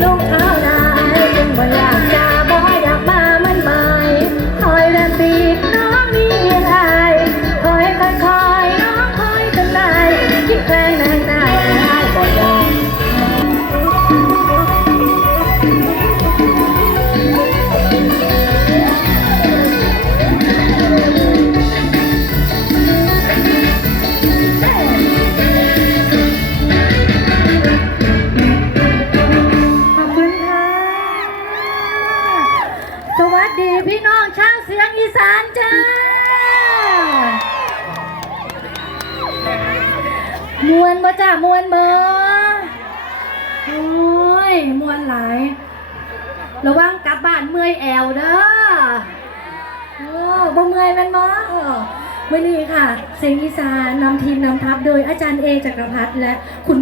long วัสดีพี่น้องชาวเสียงอีสานจ้า มวนบ่จ้ามวนเบอโอ้ย มวนหลาย ระวังกลับบ้านเมื่อยแอวเด้อ โอ้บ่เมื่อยแม่นบ่วันนี้ค่ะ เสียงอีสานนำทีมนำทัพโดยอาจารย์เอจักรพัฒน์และคุณ